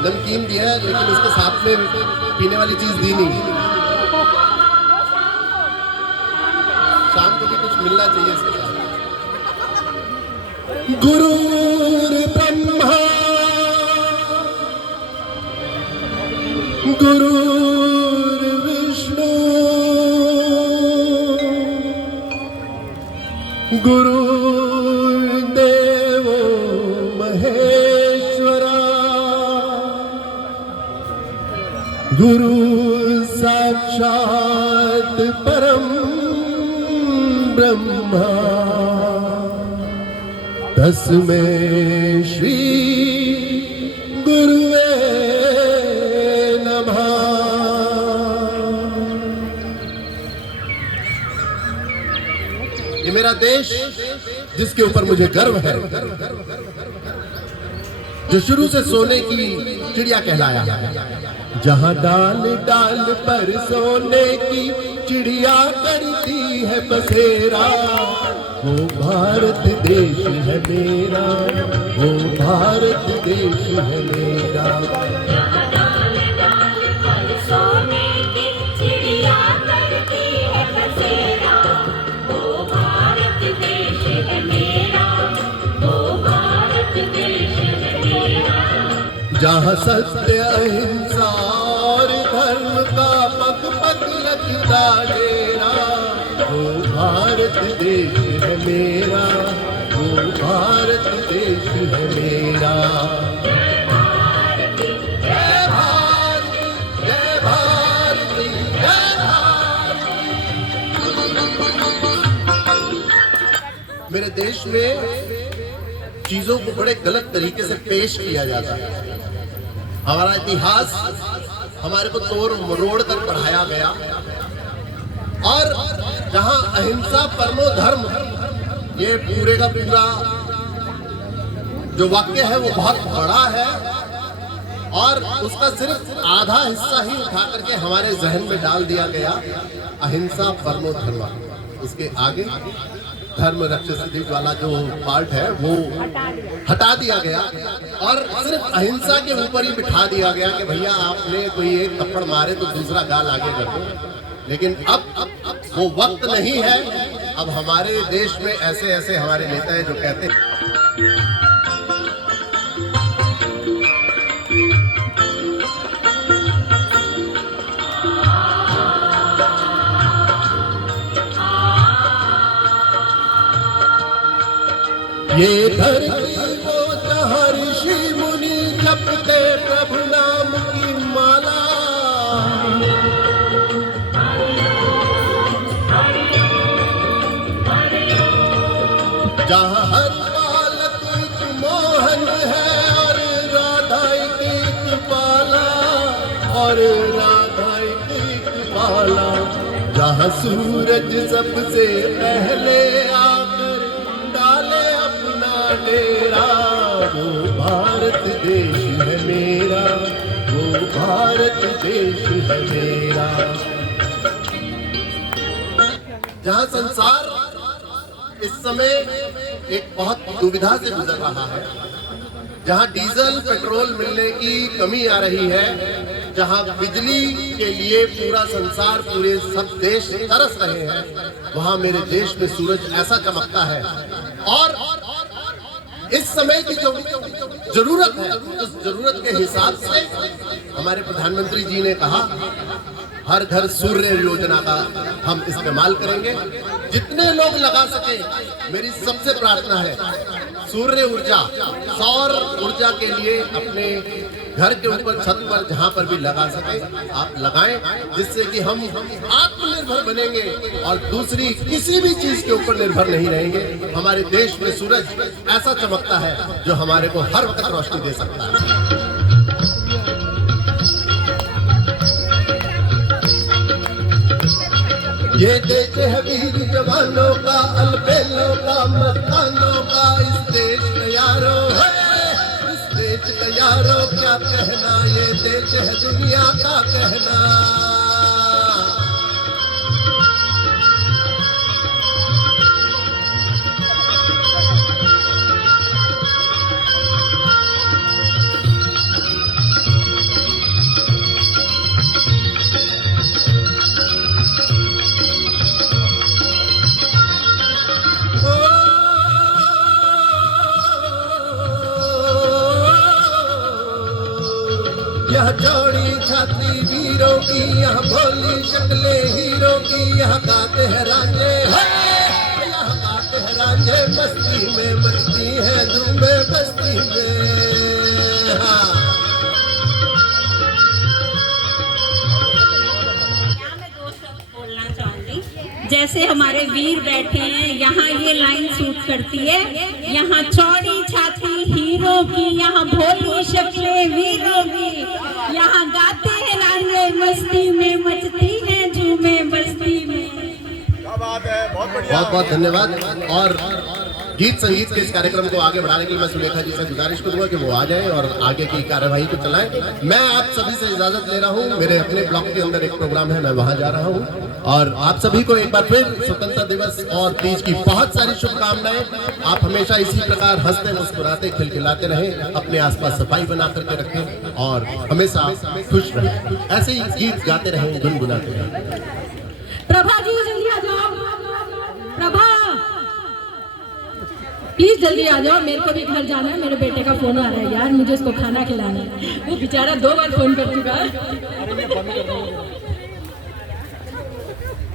नमकीन दिया है, लेकिन उसके साथ में पीने वाली चीज दी नहीं। शाम को भी कुछ मिलना चाहिए इसके साथ। गुरुर् ब्रह्मा गुरुर्विष्णु गुरुर्देवो महेश्वरा गुरु साक्षात परम ब्रह्मा तस्मै श्री गुरुवे नमः। ये मेरा देश जिसके ऊपर मुझे गर्व है, जो शुरू से सोने की चिड़िया कहलाया, जहां डाल डाल पर सोने की चिड़िया करती है बसेरा, वो भारत देश है मेरा, वो भारत देश है मेरा। जहाँ सत्य अहिंसा और धर्म का पग पग लगता डेरा, वो भारत देश है मेरा, वो भारत देश है मेरा। जय भारती जय भारती जय भारती जय भारती। मेरे देश में चीजों को बड़े गलत तरीके से पेश किया जाता है। हमारा इतिहास हमारे को तोड़ मरोड़ कर पढ़ाया गया, और जहां अहिंसा परमो धर्म, ये पूरे का पूरा जो वाक्य है वो बहुत बड़ा है, और उसका सिर्फ आधा हिस्सा ही उठा करके हमारे जहन में डाल दिया गया, अहिंसा परमो धर्म। उसके आगे धर्म रक्षसिद्धि वाला जो पार्ट है वो हटा दिया गया, और सिर्फ अहिंसा के ऊपर ही बिठा दिया गया कि भैया आपने कोई एक थप्पड़ मारे तो दूसरा गाल आगे कर दो। लेकिन अब वो वक्त नहीं है। अब हमारे देश में ऐसे ऐसे हमारे नेता हैं जो कहते हैं ये धरती को जहाँ ऋषि मुनि जपते प्रभु नाम की माला, जहाँ हर बालक एक मोहन है और राधा एक बाला, और राधा एक बाला, जहाँ सूरज सबसे पहले आकर डाले अपना डेरा, वो भारत देश है मेरा, वो भारत देश है मेरा। जहाँ संसार इस समय एक बहुत दुविधा से गुजर रहा है, जहाँ डीजल पेट्रोल मिलने की कमी आ रही है, जहाँ बिजली के लिए पूरा संसार, पूरे सब देश तरस रहे हैं, वहाँ मेरे देश में सूरज ऐसा चमकता है। और इस समय की जो जरूरत है, उस जरूरत के हिसाब से हमारे प्रधानमंत्री जी ने कहा हर घर सूर्य योजना का हम इस्तेमाल करेंगे। जितने लोग लगा सके, मेरी सबसे प्रार्थना है सूर्य ऊर्जा, सौर ऊर्जा के लिए अपने घर के ऊपर छत पर जहां पर भी लगा सके आप लगाएं, जिससे कि हम आत्मनिर्भर बनेंगे और दूसरी किसी भी चीज के ऊपर निर्भर नहीं रहेंगे। हमारे देश में सूरज ऐसा चमकता है जो हमारे को हर वक्त रोशनी दे सकता है। ये देश है वीर जवानों का, अलबेलों का, मस्तानों का, इस देश का यारो है, इस देश का यारो क्या कहना, ये देश है दुनिया का कहना। यहाँ चौड़ी छाती वीरों की, यहाँ भोली शक्लें हीरो की, यहाँ गाते हैं रांझे, यहाँ गाते हैं रांझे, बस्ती में मचती है धूमें बस्ती में। हाँ जैसे हमारे वीर बैठे हैं यहाँ, ये लाइन सूट करती है। यहाँ चौड़ी छाती हीरो की, यहाँ भोली शक्लें वीरों की, यहाँ गाते हैं रांझे, मस्ती में मचती है झूमे बस्ती में। क्या बात है, बहुत बढ़िया, बहुत बहुत धन्यवाद। और गीत संगीत के इस कार्यक्रम को आगे बढ़ाने के लिए मैं सुलेखा जी से गुजारिश करूंगा कि वो आ जाएं और आगे की कार्यवाही को चलाएं। मैं आप सभी से इजाजत ले रहा हूं, मेरे अपने ब्लॉक के अंदर एक प्रोग्राम है, मैं वहां जा रहा हूं। और आप सभी को एक बार फिर स्वतंत्रता दिवस और तीज की बहुत सारी शुभकामनाएं। आप हमेशा इसी प्रकार हंसते मुस्कुराते खिलखिलाते रहें, अपने आसपास सफाई बना करके रखें और हमेशा खुश रहें, ऐसे ही गीत गाते रहें, गुनगुनाते रहें। प्रभा जी जल्दी आ जाओ, प्रभा प्लीज जल्दी आ जाओ, मेरे को भी घर जाना है, मेरे बेटे का फोन आ रहा है यार, मुझे उसको खाना खिलाना है, वो बेचारा 2 बार फोन कर चुका है।